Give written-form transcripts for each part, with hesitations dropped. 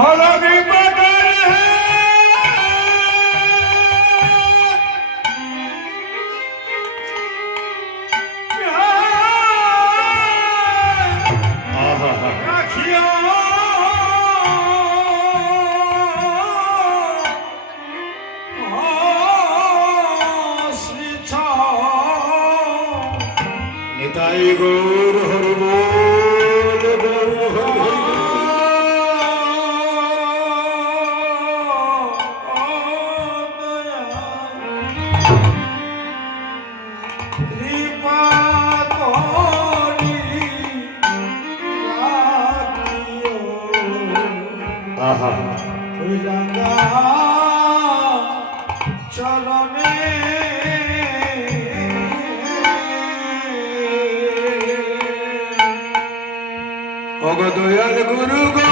हरदी बदल है राखिया निताई गौर हर बोल गौर हर चरणे ओगो दयाल गुरु गो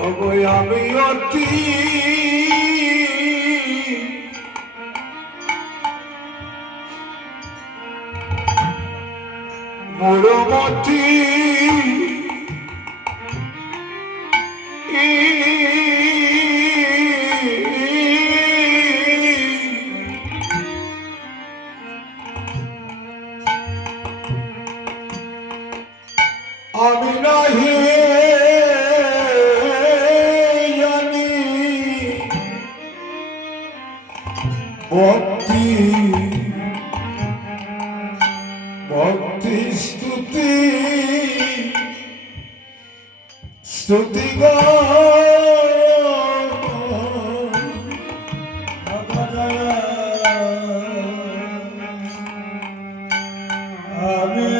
ओगो आमी अति मोरमती আমি নাহি জানি ভক্তি ভক্তি স্তুতি স্তুতি গো আমি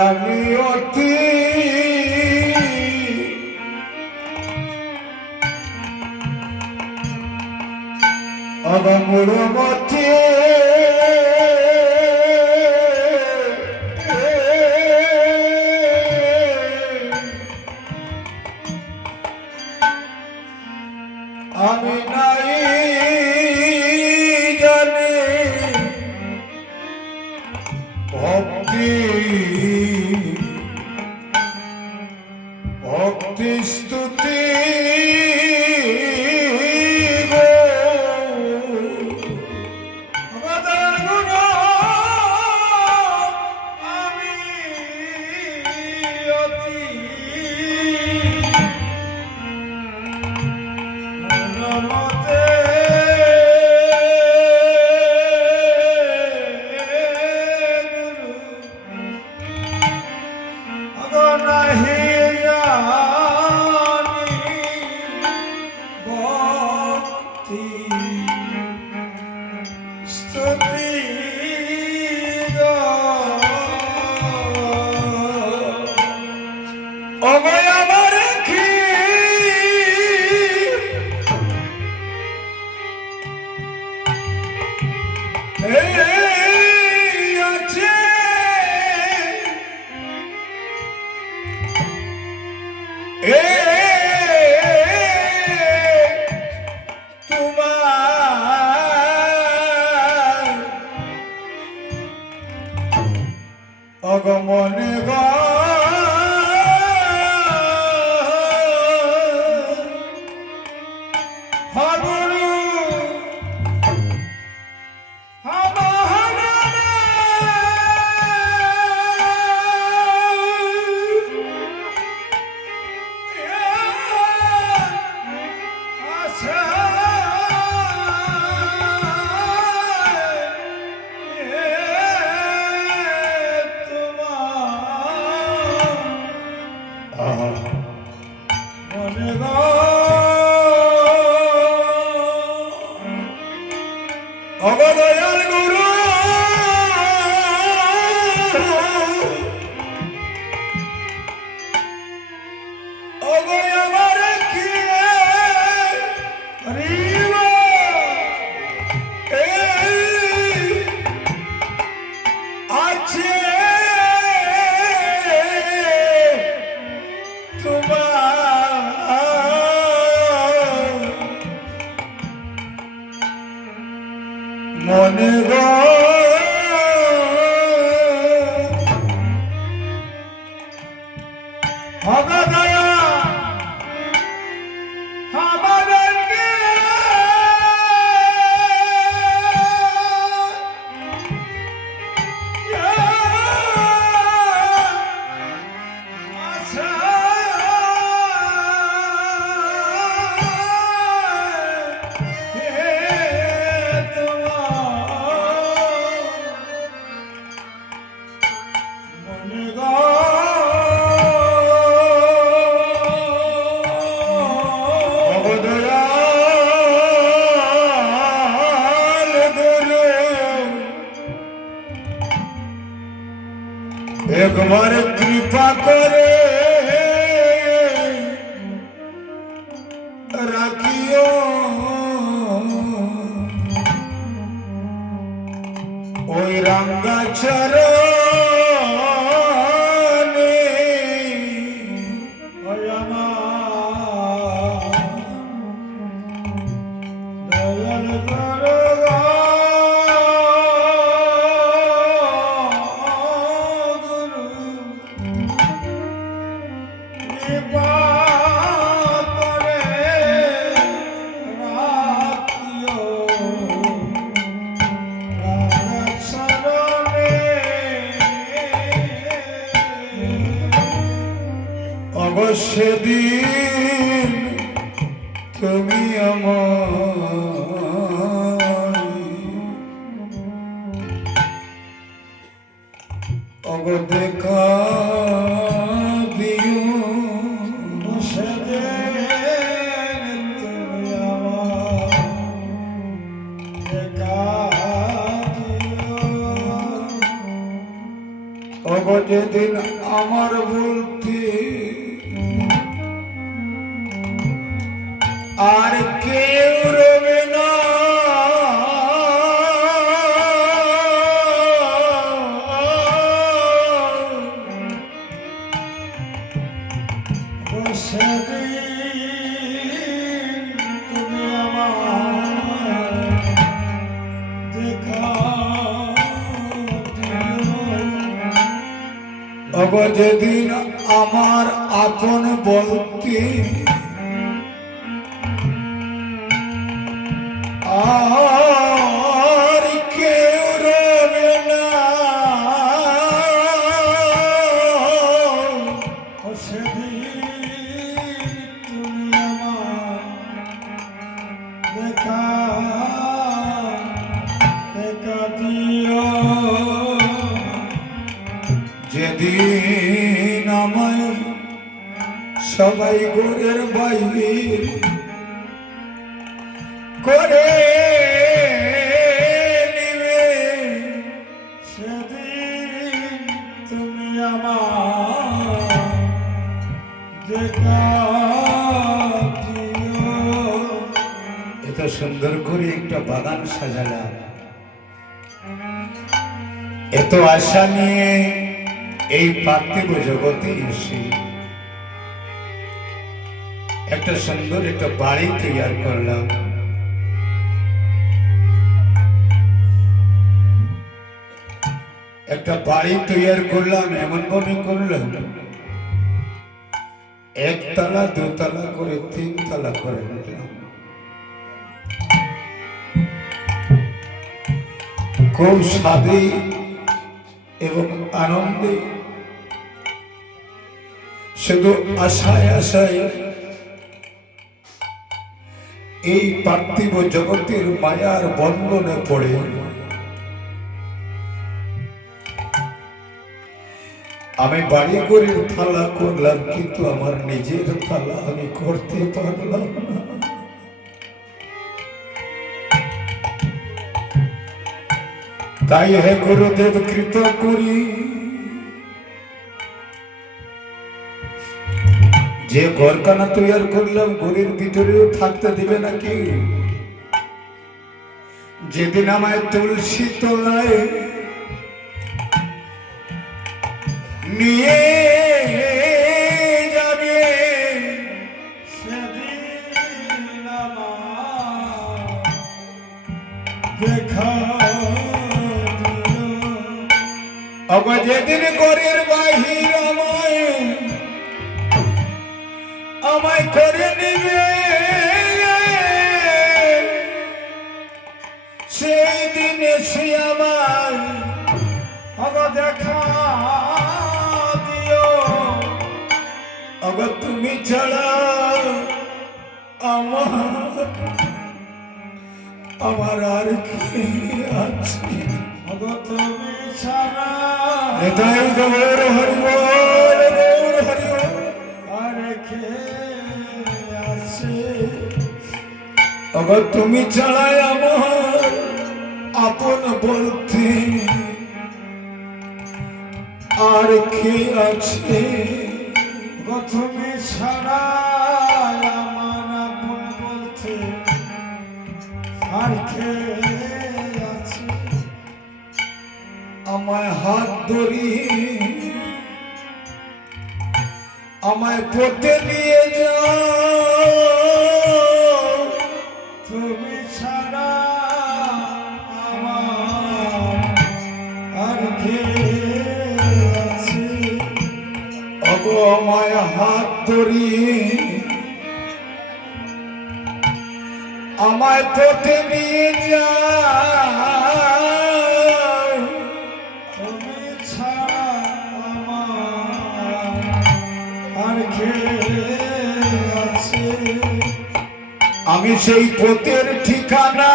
আমি অতি আমার মতি আমি নাই জানি ভক্তি ভক্তি স্তুতি অগমনে গা হবে দয়া আমাদেরকে একবার কৃপা করে রাখিও ওই রঙ্গাচরণে ওই আমার দয়াল করো সেদিন তুমি আমায় দেখা দিও সেদিন তুমি আমায় দেখা দিও যেদিন আমার বলতে আর কেউ রবে না সেদিন তুমি আমার দেখা দিও যেদিন আমার আপন বলতে আর কেউ রবে না সেদিন তুমি আমার দেখা দিও যেদিন আমায় সবাই ঘরের বাইরে করে নিবে সেদিন তুমি আমার দেখা দিও। এত সুন্দর করে একটা বাগান সাজালাম, এত আশা নিয়ে এই পার্থিব জগতে এসে একটা সুন্দর একটা বাড়ি তৈরি করলাম। একটা বাড়ি তৈরি করলাম, এমন ভাবে করলাম একতলা দুতলা করে তিনতলা করে নিলাম। খুব স্বাদে এবং আনন্দে, শুধু আশায় আশায় এই পার্থিব জগতের মায়ার বন্ধনে পড়ে আমি বাড়ি করে থালা করলাম, কিন্তু আমার নিজের থালা আমি করতে পারলাম না। তাই হে গুরুদেব কৃপা করি, যে ঘরখানা তৈরি করলাম ঘরের ভিতরেও থাকতে দিবে নাকি? যেদিন আমায় তুলসী তলায় নিয়ে যাবে সেদিন আমার দেখা দিও। যেদিন ঘরের বাহির আমায় তুমি ছাড়া আমার আমার আর কি আছে তুমি ছাড়া নেতাই গৌর হরিবল গৌর হরিবল আর কে আছে অগর তুমি ছাড়া আমার আপন বলতে আর কে আছে তুমি ছাড়া আমার আপন বলতে আর কে আছে আমায় হাত ধরি আমায় পথে নিয়ে যাও তুমি ছাড়া আমার আর কে আছে অগো আমায় হাত ধরি আমায় পথে নিয়ে যাও তুমি ছাড়া আমার আর কে আছে আমি সেই পথের ঠিকানা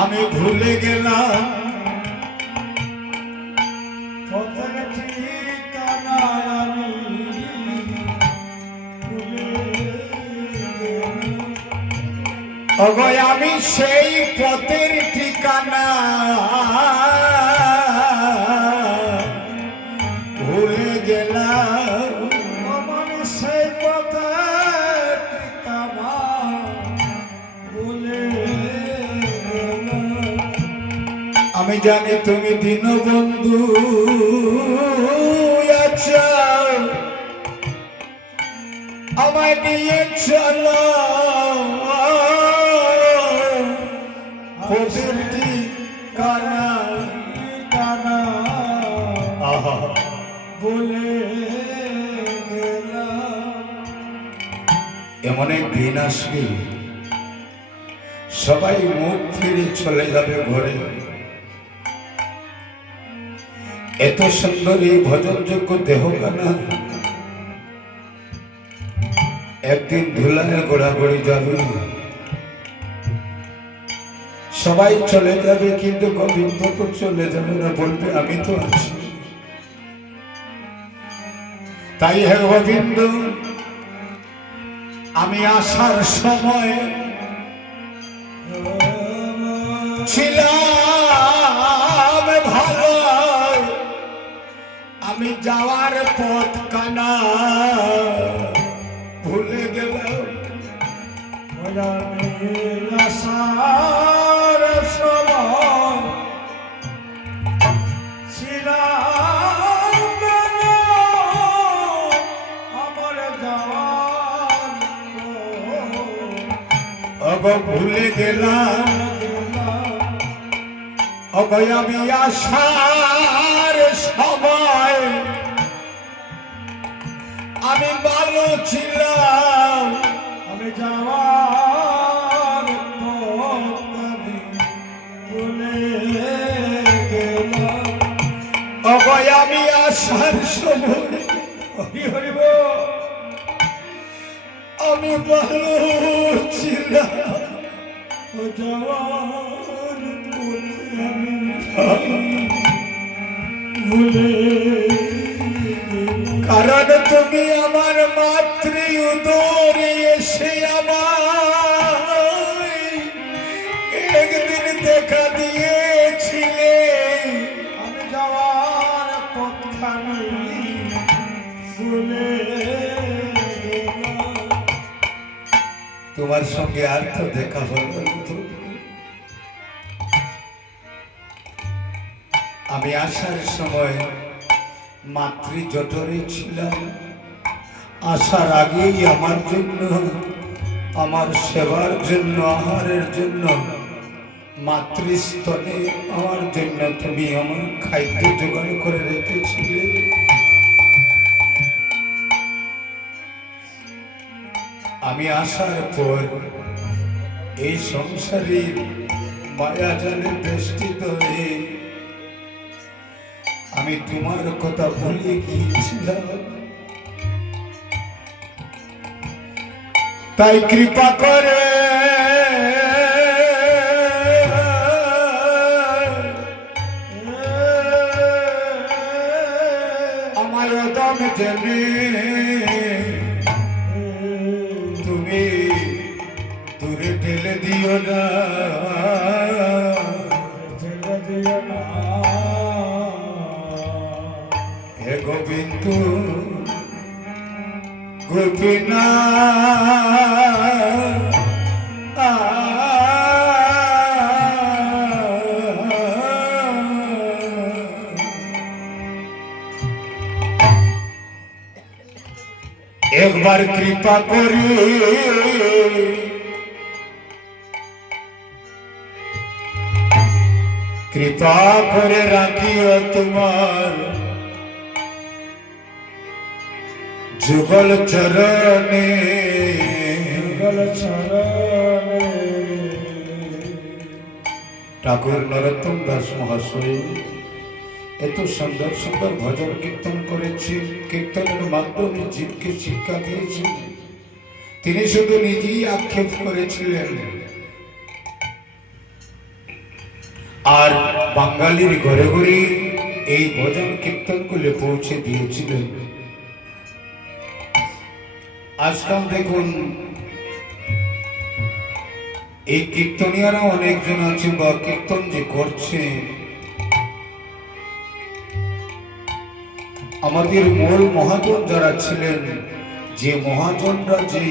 আমি ভুলে গেলাম পথের ঠিকানা আমি ভুলে গেলাম। অগয় আমি সেই পথের ঠিকানা ভুলে গেলাম আমার সেই পথের ঠিকানা ভুলে গেলাম। আমি জানি তুমি দীনবন্ধু আছো আমায় নিয়ে চলো পথের ঠিকানা ঠিকানা আহা ভুলে গেলাম। এমন এক দিন আসবে সবাই মুখ ফিরে চলে যাবে ঘরে এত সুন্দর এই ভজনযোগ্য দেহখানা একদিন ধুলায় গোড়াগড়ি যাবে সবাই চলে যাবে কিন্তু গোবিন্দ তো চলে যাবে না বলবে আমি তো আছি তাই হে গোবিন্দ আমি আসার সময় ছিলাম ভালো আমি যাওয়ার পথ কানা ভুলে গেলাম আসার সময় ছিলাম ভালো, আমার যাওয়ার অগ ভুলে গেলাম অগয় আমি আসার সময় আমি ভালো ছিলাম আমি যাওয়ার পথ আমি ভুলে গেলাম। অগয় আমি আসার সময় হরি হরি বল। আমি ভালো ছিলাম ও যাওয়ার পথে আমি ভুলে গেলাম। কারণ তুমি আমার মাতৃ উদরে এসে আমায় একদিন দেখা দিয়েছিলে আমি যাওয়ার পথখানি ভুলে গেলাম। তোমার সঙ্গে আর তো দেখা হলো না। আমি আসার সময় মাতৃ জঠরে ছিলাম আসার আগেই আমার জন্য আমার সেবার জন্য আহারের জন্য মাতৃস্তনে আমার জন্য তুমি আমার খাদ্য জোগাড় করে রেখেছিলে আমি আসার পর এই সংসারে মায়া জালে বেষ্টিত হয়ে আমি তোমার কথা ভুলে গিয়েছিলাম, তাই কৃপা করে আমার দাম জেনে তুমি দূরে ঠেলে দিও না, ছেড়ে দিও না। হে গোবিন্দ গোপীনা একবার কৃপা করি কৃপা করে রাখিও তোমার যুগল চরণে, যুগল চরণে। ঠাকুর নরোত্তম দাস মহাশয় এত সুন্দর সুন্দর ভজন কীর্তন করেছেন, কীর্তনের মাধ্যমে জীবকে শিক্ষা দিয়েছেন। তিনি শুধু নিজেই আক্ষেপ করেছিলেন আর বাঙালির ঘরে ঘরে এই ভজন কীর্তনগুলো পৌঁছে দিয়েছিলেন। আজকাল দেখুন এই কীর্তনিয়ারা অনেকজন আছে বা কীর্তন যে করছে, আমাদের মূল মহাজন যারা ছিলেন, যে মহাজনরা যে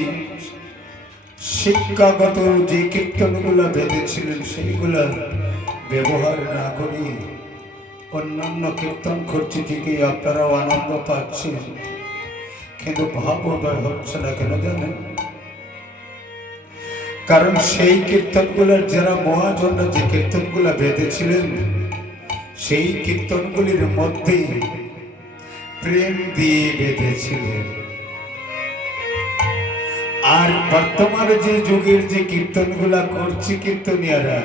শিক্ষাগত যে কীর্তনগুলা বেঁধেছিলেন সেইগুলা ব্যবহার না করে অন্যান্য কীর্তন করছে, ঠিকই আপনারাও আনন্দ পাচ্ছেন, কিন্তু ভাবোদয় হচ্ছে না। কেন জানেন? কারণ সেই কীর্তনগুলোর যারা মহাজনরা যে কীর্তনগুলা বেঁধেছিলেন সেই কীর্তনগুলির মধ্যে প্রেম দিয়ে বেঁধেছিলেন। আর বর্তমানে যে যুগের যে কীর্তনগুলা করছে কীর্তনিয়ারা,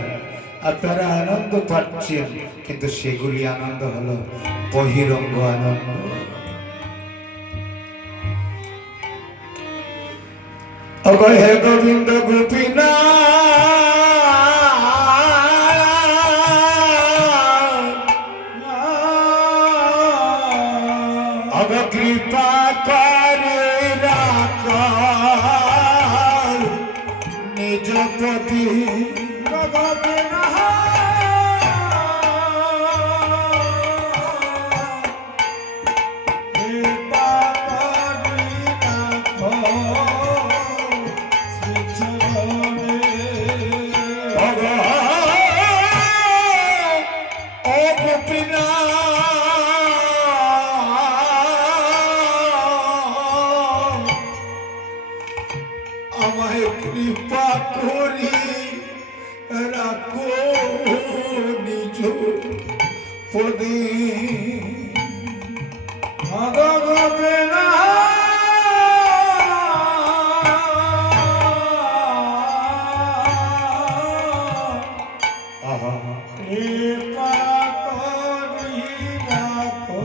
আপনারা আনন্দ পাচ্ছেন, কিন্তু সেগুলি আনন্দ হলো বহিরঙ্গ আনন্দ। অভয় হে গোবিন্দ গোপীনা অব কৃপা করে রাখ নিজ প্রতি আমায় কৃপা করি রাখো নিজ পদে ভগবনা আহা কৃপা করি রাখো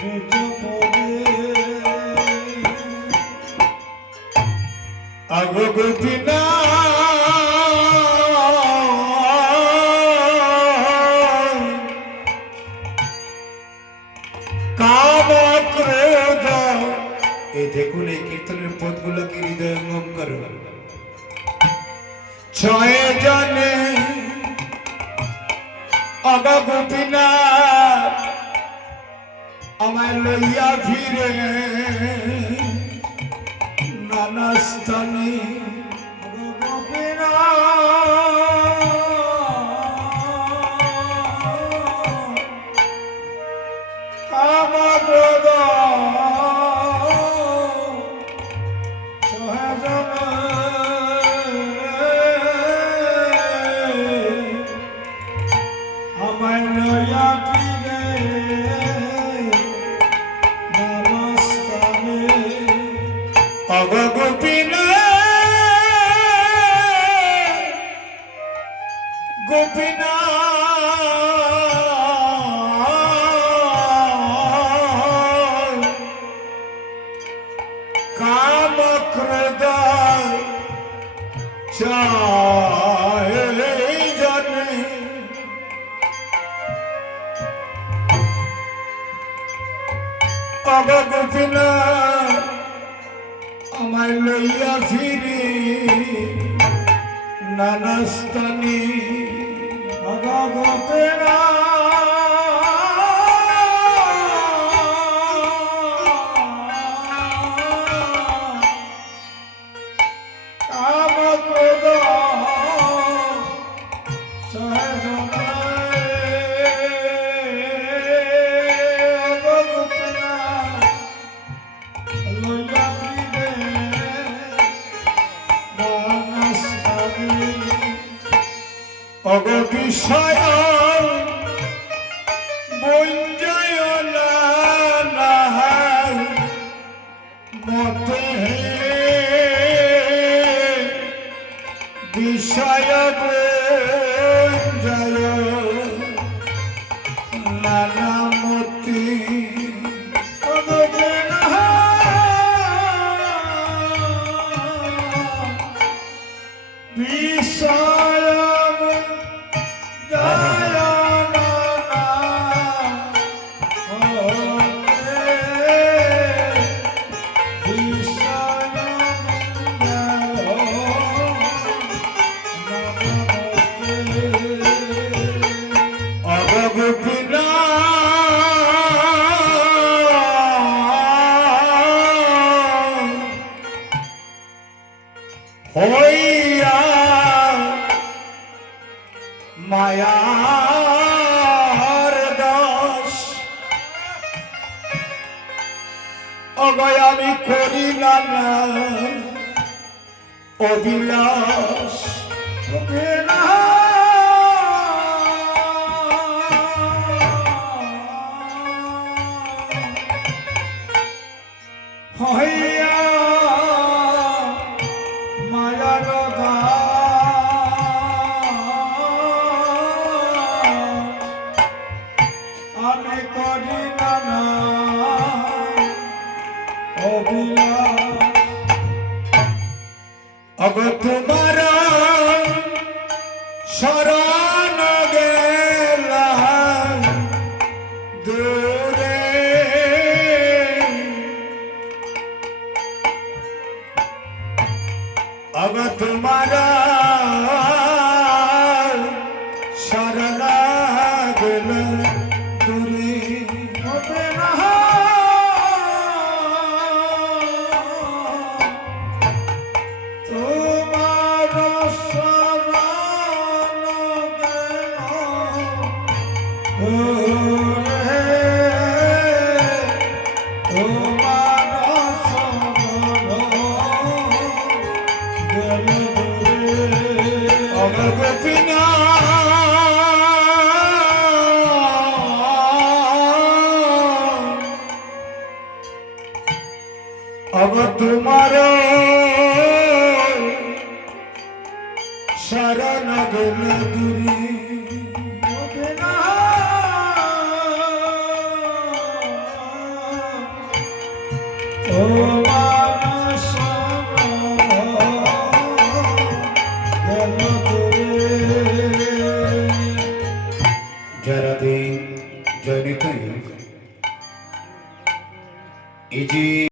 নিজ পদে। আগো গোপীনা কাম ক্রোধ, এই দেখুন এই কীর্তনের পদগুলোকে হৃদয়ঙ্গম করো। ছয় জনে আগো গোপীনা আমায় লইয়া ফিরে নানা স্থানে আগো গোপীনা গোপীনা বাবা গোপিনা আমায় লইয়া ফিরি নানা স্থানে আগা গোপেনা কাম ক্রোধ সহজনায় আগা গোপেনা লইয়া ফিরে নানা স্থানে অগ বিষয় বঞ্জয় না মতে বিষয় বঞ্জয় নানা মতি গোপিনা হইয়া মায়ার দাস অগয় আমি করি না অবিলাস গোপেনা হইয়া মায়ার আমি করি না অবিলাস অগ তোমার শরণ গেলা দূরে অগ তোমার শরণ গেলা দূরে গোপেনা তোমার শরণ গেল ওরে তোমার শরণ গেল অগ গোপিনা অগ তোমার শরণ গেল দূরে গোপেনা তোমার শরণ গেল যারা দিন জয়নিতাই এই যে